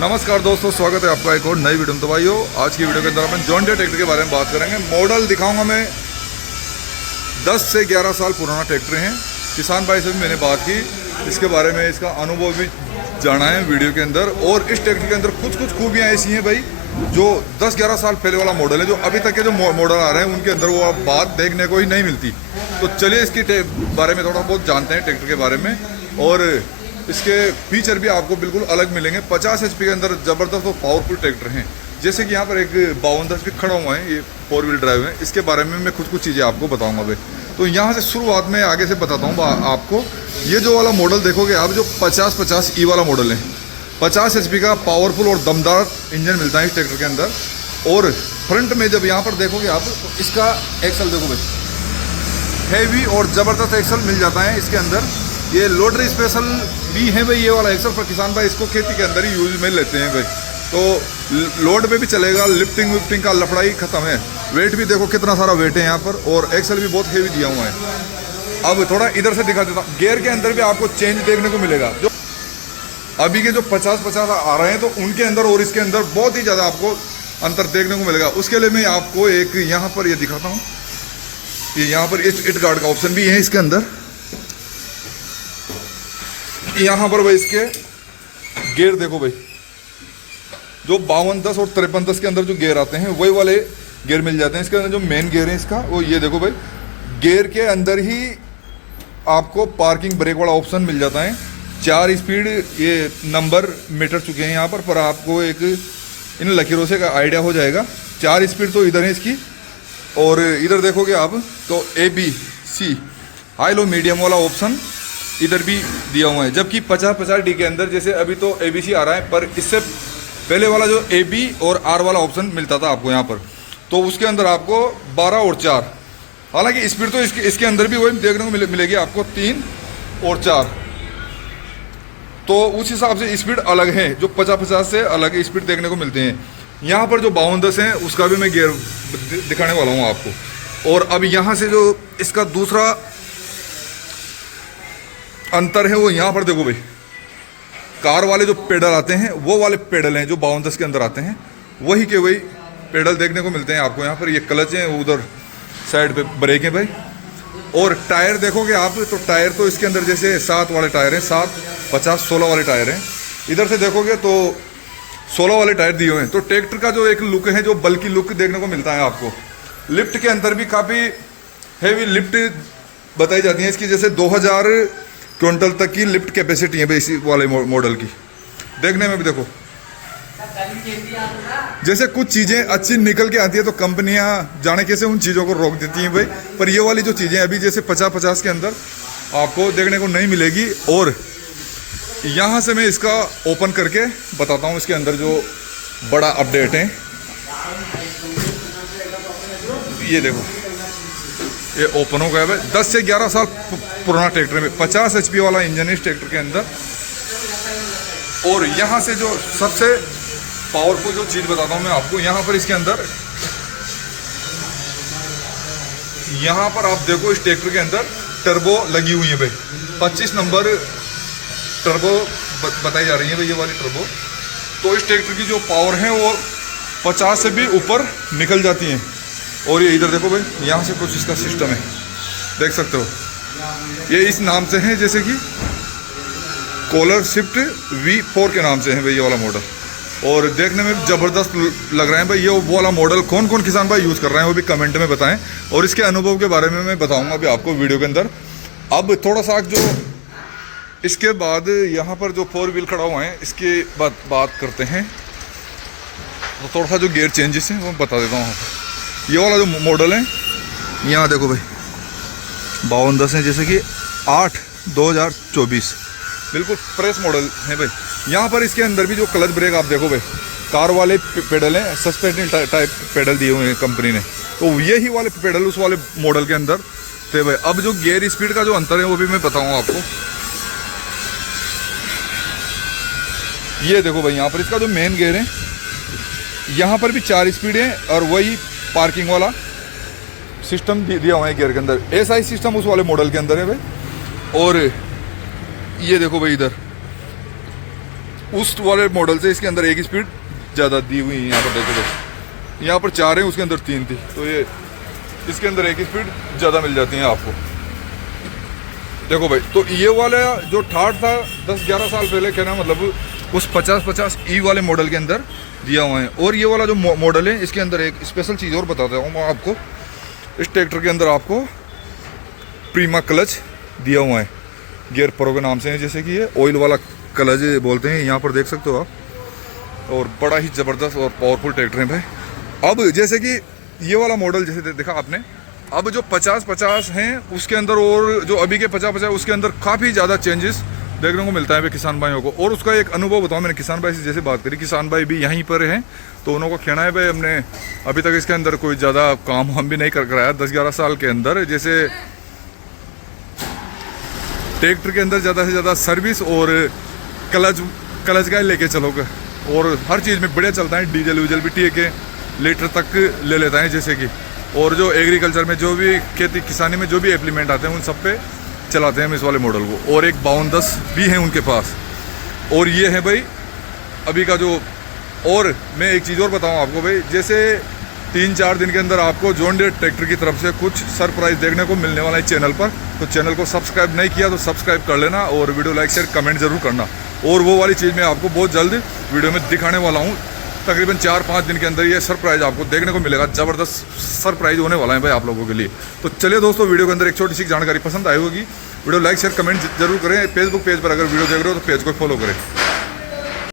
नमस्कार दोस्तों, स्वागत है आपका एक और नई वीडियो में। तो भाइयों, आज की वीडियो के अंदर अपन जॉन डीयर ट्रैक्टर के बारे में बात करेंगे। मॉडल दिखाऊंगा मैं 10 से 11 साल पुराना ट्रैक्टर है। किसान भाई से भी मैंने बात की, इसके बारे में इसका अनुभव भी जाना है वीडियो के अंदर। और इस ट्रैक्टर के अंदर कुछ खूबियाँ ऐसी हैं भाई, जो 10-11 साल पहले वाला मॉडल है, जो अभी तक के जो मॉडल आ रहे हैं उनके अंदर वो बात देखने को ही नहीं मिलती। तो चलिए इसके बारे में थोड़ा बहुत जानते हैं ट्रैक्टर के बारे में। और इसके फीचर भी आपको बिल्कुल अलग मिलेंगे। 50 HP के अंदर ज़बरदस्त और पावरफुल ट्रैक्टर हैं। जैसे कि यहाँ पर एक 5210 भी खड़ा हुआ है, ये 4 व्हील ड्राइव है। इसके बारे में मैं कुछ चीज़ें आपको बताऊंगा भाई। तो यहाँ से शुरुआत में आगे से बताता हूँ आपको। ये जो वाला मॉडल देखोगे आप, जो 5050E वाला मॉडल है, 50 HP का पावरफुल और दमदार इंजन मिलता है इस ट्रैक्टर के अंदर। और फ्रंट में जब यहाँ पर देखोगे आप, तो इसका एक्सल देखो भाई, हैवी और ज़बरदस्त एक्सल मिल जाता है इसके अंदर। ये लोडर स्पेशल भी है भाई ये वाला एक्सल, पर किसान भाई इसको खेती के अंदर ही यूज में लेते हैं भाई। तो लोड पे भी चलेगा, लिफ्टिंग विफ्टिंग का लफड़ा ही खत्म है। वेट भी देखो कितना सारा वेट है यहाँ पर, और एक्सल भी बहुत हेवी दिया हुआ है। अब थोड़ा इधर से दिखा देता हूँ। गियर के अंदर भी आपको चेंज देखने को मिलेगा। जो अभी के जो 50-50 आ रहे हैं, तो उनके अंदर और इसके अंदर बहुत ही ज़्यादा आपको अंतर देखने को मिलेगा। उसके लिए मैं आपको एक यहाँ पर ये दिखाता हूँ। ये यहाँ पर इट गार्ड का ऑप्शन भी है इसके अंदर। यहाँ पर भाई इसके गियर देखो भाई, जो 5210 और 5310 के अंदर जो गियर आते हैं वही वाले गियर मिल जाते हैं इसके अंदर। जो मेन गियर है इसका, वो ये देखो भाई, गियर के अंदर ही आपको पार्किंग ब्रेक वाला ऑप्शन मिल जाता है। 4 स्पीड ये नंबर मीटर चुके हैं यहाँ पर आपको एक इन लकीरों से का आइडिया हो जाएगा। 4 स्पीड तो इधर है इसकी। और इधर देखोगे आप तो ABC हाई लो मीडियम वाला ऑप्शन इधर भी दिया हुआ है। जबकि 50-50D के अंदर जैसे अभी तो ABC आ रहा है, पर इससे पहले वाला जो AB और R वाला ऑप्शन मिलता था आपको यहाँ पर, तो उसके अंदर आपको 12 और 4, हालांकि स्पीड तो इसके अंदर भी वही देखने को मिलेगी आपको 3 और 4। तो उस हिसाब से स्पीड अलग है, जो 50-50 से अलग स्पीड देखने को मिलते हैं। यहाँ पर जो 5210 है उसका भी मैं गियर दिखाने वाला हूँ आपको। और अब यहाँ से जो इसका दूसरा अंतर है वो यहाँ पर देखो भाई, कार वाले जो पेडल आते हैं वो वाले पेडल हैं जो 5210 के अंदर आते हैं, वही के वही पेडल देखने को मिलते हैं आपको यहाँ पर। ये क्लच है, उधर साइड पे ब्रेक है भाई। और टायर देखोगे आप, तो टायर तो इसके अंदर जैसे 7 वाले टायर हैं, 7, 50, 16 वाले टायर हैं। इधर से देखोगे तो 16 वाले टायर दिए हुए हैं। तो ट्रैक्टर का जो एक लुक है, जो बल्कि लुक देखने को मिलता है आपको। लिफ्ट के अंदर भी काफ़ी हैवी लिफ्ट बताई जाती है इसकी, जैसे 2000 क्विंटल तक की लिफ्ट कैपेसिटी है भाई इसी वाले मॉडल की। देखने में भी देखो, जैसे कुछ चीज़ें अच्छी निकल के आती है तो कंपनियां जाने कैसे उन चीज़ों को रोक देती हैं भाई। पर ये वाली जो चीज़ें अभी जैसे 50-50 के अंदर आपको देखने को नहीं मिलेगी। और यहाँ से मैं इसका ओपन करके बताता हूँ इसके अंदर जो बड़ा अपडेट है। ये देखो, ये ओपन हो गया है। 10 से 11 साल पुराना ट्रैक्टर में 50 HP वाला इंजन है इस ट्रैक्टर के अंदर। और यहाँ से जो सबसे पावरफुल जो चीज़ बताता हूँ मैं आपको, यहाँ पर इसके अंदर, यहाँ पर आप देखो इस ट्रैक्टर के अंदर टर्बो लगी हुई है भाई। 25 नंबर टर्बो बताई जा रही है भाई, ये वाली टर्बो। तो इस ट्रैक्टर की जो पावर है वो 50 से भी ऊपर निकल जाती है। और ये इधर देखो भाई, यहाँ से कुछ इसका सिस्टम है, देख सकते हो। ये इस नाम से है, जैसे कि कॉलर शिफ्ट V4 के नाम से है भाई ये वाला मॉडल। और देखने में ज़बरदस्त लग रहा है भाई। ये वो वाला मॉडल कौन कौन किसान भाई यूज़ कर रहे हैं वो भी कमेंट में बताएं। और इसके अनुभव के बारे में मैं बताऊंगा अभी आपको वीडियो के अंदर। अब थोड़ा सा जो इसके बाद यहाँ पर जो 4 व्हील खड़ा हुआ है, इसके बाद बात करते हैं। तो थोड़ा सा जो गियर चेंजेस हैं वो बता देता हूँ। ये वाला जो मॉडल है, यहाँ देखो भाई 5210 है, जैसे कि 8/2024, बिल्कुल फ्रेश मॉडल है भाई। यहाँ पर इसके अंदर भी जो क्लच ब्रेक आप देखो भाई, कार वाले पेडल हैं, सस्पेंशन टाइप पेडल दिए हुए हैं कंपनी ने। तो यही वाले पेडल उस वाले मॉडल के अंदर थे भाई। अब जो गियर स्पीड का जो अंतर है वो भी मैं बताऊँगा आपको। ये देखो भाई, यहाँ पर इसका जो मेन गियर है, यहाँ पर भी 4 स्पीड है। और वही पार्किंग वाला सिस्टम दिया हुआ है गियर के अंदर। SI सिस्टम उस वाले मॉडल के अंदर है भाई। और ये देखो भाई, इधर उस वाले मॉडल से इसके अंदर एक स्पीड ज़्यादा दी हुई है। यहाँ पर देखो, यहाँ पर 4 है, उसके अंदर 3 थी, तो ये इसके अंदर एक स्पीड ज़्यादा मिल जाती है आपको। देखो भाई, तो ये वाला जो ठाट था 10-11 साल पहले, कहना मतलब उस 50-50 ई वाले मॉडल के अंदर दिया हुआ है। और ये वाला जो मॉडल है, इसके अंदर एक स्पेशल चीज़ और बताता हूँ मैं आपको। इस ट्रैक्टर के अंदर आपको प्रीमा क्लच दिया हुआ है, गियर प्रो के नाम से है, जैसे कि ये ऑयल वाला क्लच बोलते हैं, यहाँ पर देख सकते हो आप। और बड़ा ही ज़बरदस्त और पावरफुल ट्रैक्टर है भाई। अब जैसे कि ये वाला मॉडल जैसे देखा आपने, अब जो 50-50 हैं उसके अंदर और जो अभी के 50-50 उसके अंदर काफ़ी ज़्यादा चेंजेस देखने को मिलता है भाई किसान भाइयों को। और उसका एक अनुभव बताऊँ, मैंने किसान भाई से जैसे बात करी, किसान भाई भी यहीं पर हैं, तो उन्होंने को कहना है भाई हमने अभी तक इसके अंदर कोई ज़्यादा काम हम भी नहीं कर कराया 10-11 साल के अंदर। जैसे ट्रैक्टर के अंदर ज़्यादा से ज़्यादा सर्विस और क्लच का लेके चलोगे, और हर चीज़ में बढ़िया चलता है। डीजल वीजल भी ठीक है, लीटर तक ले लेता है जैसे कि। और जो एग्रीकल्चर में जो भी खेती किसानी में जो भी एप्लीमेंट आते हैं उन सब पे चलाते हैं हम इस वाले मॉडल को। और एक 5210 भी है उनके पास। और ये है भाई अभी का जो। और मैं एक चीज़ और बताऊं आपको भाई, जैसे 3-4 दिन के अंदर आपको जॉन डीरे ट्रैक्टर की तरफ से कुछ सरप्राइज देखने को मिलने वाला है चैनल पर। तो चैनल को सब्सक्राइब नहीं किया तो सब्सक्राइब कर लेना, और वीडियो लाइक शेयर कमेंट जरूर करना। और वो वाली चीज़ मैं आपको बहुत जल्द वीडियो में दिखाने वाला हूँ। तकरीबन 4-5 दिन के अंदर ये सरप्राइज आपको देखने को मिलेगा। ज़बरदस्त सरप्राइज होने वाला है भाई आप लोगों के लिए। तो चलिए दोस्तों, वीडियो के अंदर एक छोटी सी जानकारी पसंद आई होगी, वीडियो लाइक शेयर कमेंट जरूर करें। फेसबुक पेज पर अगर वीडियो देख रहे हो तो पेज को फॉलो करें।